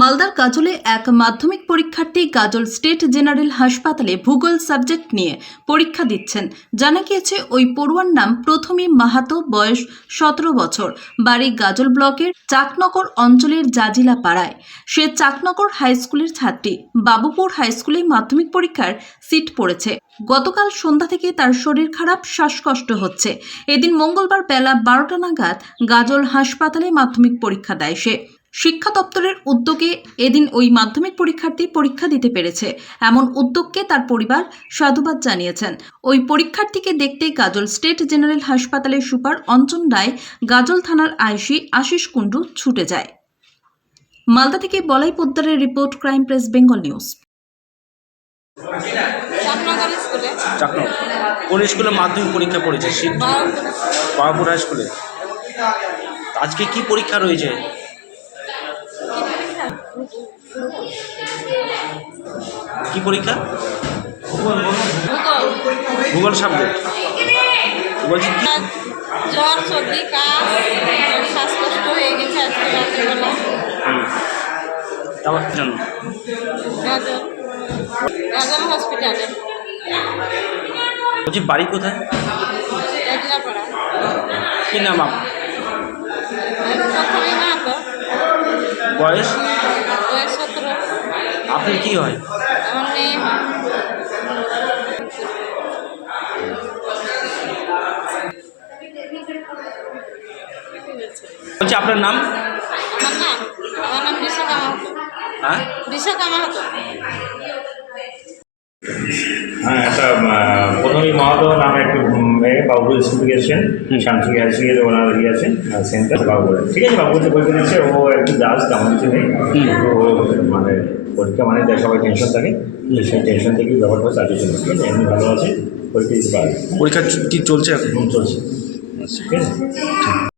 মালদার গাজলে এক মাধ্যমিক পরীক্ষার্থী গাজল স্টেট জেনারেল হাসপাতালে ভূগোল সাবজেক্ট নিয়ে পরীক্ষা দিচ্ছেন। জানা গিয়েছে ওই পড়ুয়ার নাম প্রথমী মাহাতো, বয়স 17 বছর, বাড়ি গাজল ব্লকের চাকনগর অঞ্চলের জাজিলা পাড়ায়। সে চাকনগর হাই স্কুলের ছাত্রী। বাবুপুর হাই স্কুলে মাধ্যমিক পরীক্ষার সিট পড়েছে। গতকাল সন্ধ্যা থেকে তার শরীর খারাপ, শ্বাসকষ্ট হচ্ছে। এদিন মঙ্গলবার বেলা 12টা নাগাদ গাজল হাসপাতালে মাধ্যমিক পরীক্ষা দেয় সে। শিক্ষা দপ্তরের উদ্যোগে এদিন ওই মাধ্যমিক পরীক্ষার্থী পরীক্ষা দিতে পেরেছে। এমন উদ্যোগকে তার পরিবার সাধুবাদ জানিয়েছেন। ওই পরীক্ষার্থীকে দেখতে গাজল স্টেট জেনারেল হাসপাতালের সুপার অঞ্জন রায়, গাজল থানার আইসি আশিস কুণ্ডু ছুটে যায়। মালদা থেকে বলাই পোদ্দারের report, crime press Bengal news. কোন স্কুলে মাধ্যমিক পরীক্ষা পড়েছে? বাবুপুর হাই স্কুলে। আজকে কি পরীক্ষা রয়েছে? কি পরীক্ষা? ভূগোল সাবজেক্ট। বলছি কি জ্বর, সর্দি, কাশ, শ্বাসকষ্ট হয়ে গেছে আজকে রাত্রিবেলা। তারপর জানো গাজল হসপিটালে। বলছি বাড়ি কোথায়? জাজিলাপাড়া। কি নাম আপনার? প্রথমে মাহাতো, বয়স? বয়স 17। আপনি কি হয়? আমার মেয়ে হয়। বলছি আপনার নাম? আমার নাম বিশাখা মাহাতো। হ্যাঁ, বিশাখা মাহাতো। হ্যাঁ, একটা প্রথমেই মাহাতো নামে একটি মেয়ে বাবুপুর স্কুল গেছেন, শান্তি হাই স্কুলে ওনার আছে সেন্টার বাবুপুরে। ঠিক আছে, বাবুপুরে পরীক্ষা দিচ্ছে। ও একটু জাস্ট তেমন কিছু নেই, কিন্তু ও মানে পরীক্ষা মানে দেয় সবাই টেনশন থাকে, সেই টেনশন থেকেই ব্যাপারটা চালিয়ে চলছে। ঠিক আছে, এমনি ভালো আছে, পরীক্ষা দিতে পারে। পরীক্ষা কি চলছে এখন? চলছে, ঠিক আছে।